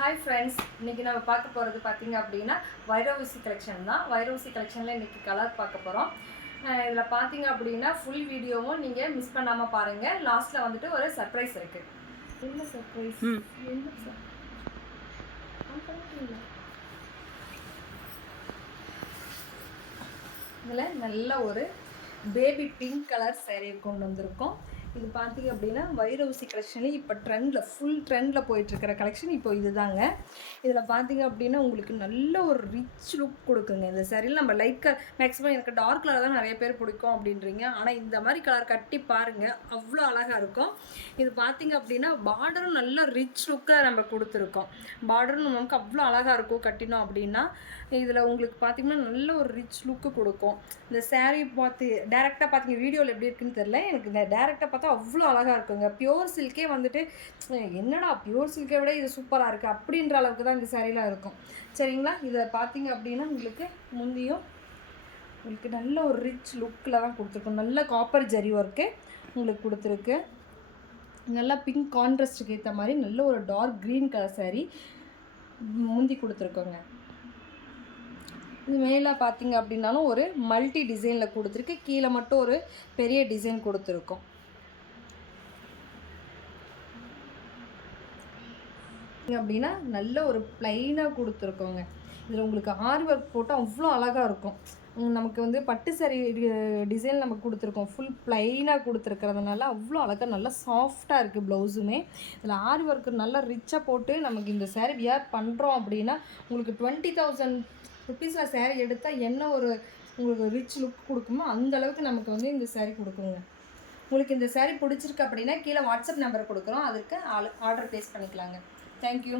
Hi friends, இன்றைக்கி நம்ம பார்க்க போகிறது பார்த்திங்க அப்படின்னா வைரவசி கலெக்ஷன் தான். வைரவசி கலெக்ஷனில் இன்றைக்கி கலர் பார்க்க போகிறோம். இதில் பார்த்திங்க அப்படின்னா ஃபுல் வீடியோவும் நீங்கள் மிஸ் பண்ணாமல் பாருங்கள். லாஸ்ட்டில் வந்துட்டு ஒரு சர்ப்ரைஸ் இருக்குது. என்ன சர்ப்ரைஸ்? என்ன சார் இதில் நல்ல ஒரு பேபி பிங்க் கலர் சேரீ கொண்டு வந்திருக்கோம். இது பார்த்திங்க அப்படின்னா வைரவசி கலெக்ஷன்லேயே இப்போ ஃபுல் ட்ரெண்டில் போயிட்டுருக்கிற கலெக்ஷன் இப்போ இது தாங்க. இதில் பார்த்திங்க அப்படின்னா உங்களுக்கு நல்ல ஒரு ரிச் லுக் கொடுக்குங்க. இந்த சாரியில் நம்ம லைட் கலர் மேக்ஸிமம் எனக்கு டார்க் கலர் தான் நிறைய பேர் பிடிக்கும் அப்படின்றீங்க. ஆனால் இந்த மாதிரி கலர் கட்டி பாருங்கள், அவ்வளோ அழகாக இருக்கும். இது பார்த்திங்க அப்படின்னா பார்டரும் நல்ல ரிச் லுக்காக நம்ம கொடுத்துருக்கோம். பார்டரும் நமக்கு அவ்வளோ அழகாக இருக்கும் கட்டினோம் அப்படின்னா. இதில் உங்களுக்கு பார்த்திங்கன்னா நல்ல ஒரு ரிச் லுக்கு கொடுக்கும். இந்த சாரீ பார்த்து டேரெக்டாக பார்த்திங்க, வீடியோவில் எப்படி இருக்குன்னு தெரில, எனக்கு இந்த டேரெக்டாக பார்த்தா அவ்வளோ அழகாக இருக்குங்க. பியோர் சில்கே வந்துட்டு என்னடா பியோர் சில்கை விட இது சூப்பராக இருக்குது அப்படின்ற அளவுக்கு தான் இந்த சாரீலாம் இருக்கும். சரிங்களா? இதை பார்த்திங்க அப்படின்னா உங்களுக்கு முந்தியும் உங்களுக்கு நல்ல ஒரு ரிச் லுக்கில் தான் கொடுத்துருக்கோம். நல்ல காப்பர் ஜரி ஒர்க்கு உங்களுக்கு கொடுத்துருக்கு. நல்லா பிங்க் கான்ட்ராஸ்ட்டுக்கு ஏற்ற மாதிரி நல்ல ஒரு டார்க் க்ரீன் கலர் சாரீ முந்தி கொடுத்துருக்கோங்க. இது மேலே பார்த்திங்க அப்படின்னாலும் ஒரு மல்டி டிசைனில் கொடுத்துருக்கு. கீழே மட்டும் ஒரு பெரிய டிசைன் கொடுத்துருக்கோம். அப்படின்னா நல்ல ஒரு ப்ளைனாக கொடுத்துருக்கோங்க. இதில் உங்களுக்கு ஆரி ஒர்க் போட்டால் அவ்வளோ அழகாக இருக்கும். நமக்கு வந்து பட்டு சாரி டிசைன் நமக்கு கொடுத்துருக்கோம். ஃபுல் ப்ளைனாக கொடுத்துருக்கிறதுனால அவ்வளோ அழகாக நல்லா சாஃப்டாக இருக்குது ப்ளவுஸுமே. இதில் ஆரி ஒர்க்கு நல்லா ரிச்சாக போட்டு நமக்கு இந்த சாரீ வியர் பண்ணுறோம் அப்படின்னா உங்களுக்கு 20,000 ருப்பீஸில் சாரீ எடுத்தால் என்ன ஒரு உங்களுக்கு ரிச் லுக் கொடுக்குமோ அந்தளவுக்கு நமக்கு வந்து இந்த சாரீ கொடுக்குங்க. உங்களுக்கு இந்த சாரீ பிடிச்சிருக்கு அப்படின்னா கீழே வாட்ஸ்அப் நம்பர் கொடுக்குறோம், அதுக்கு ஆர்டர் ப்ளேஸ் பண்ணிக்கலாங்க. Thank you.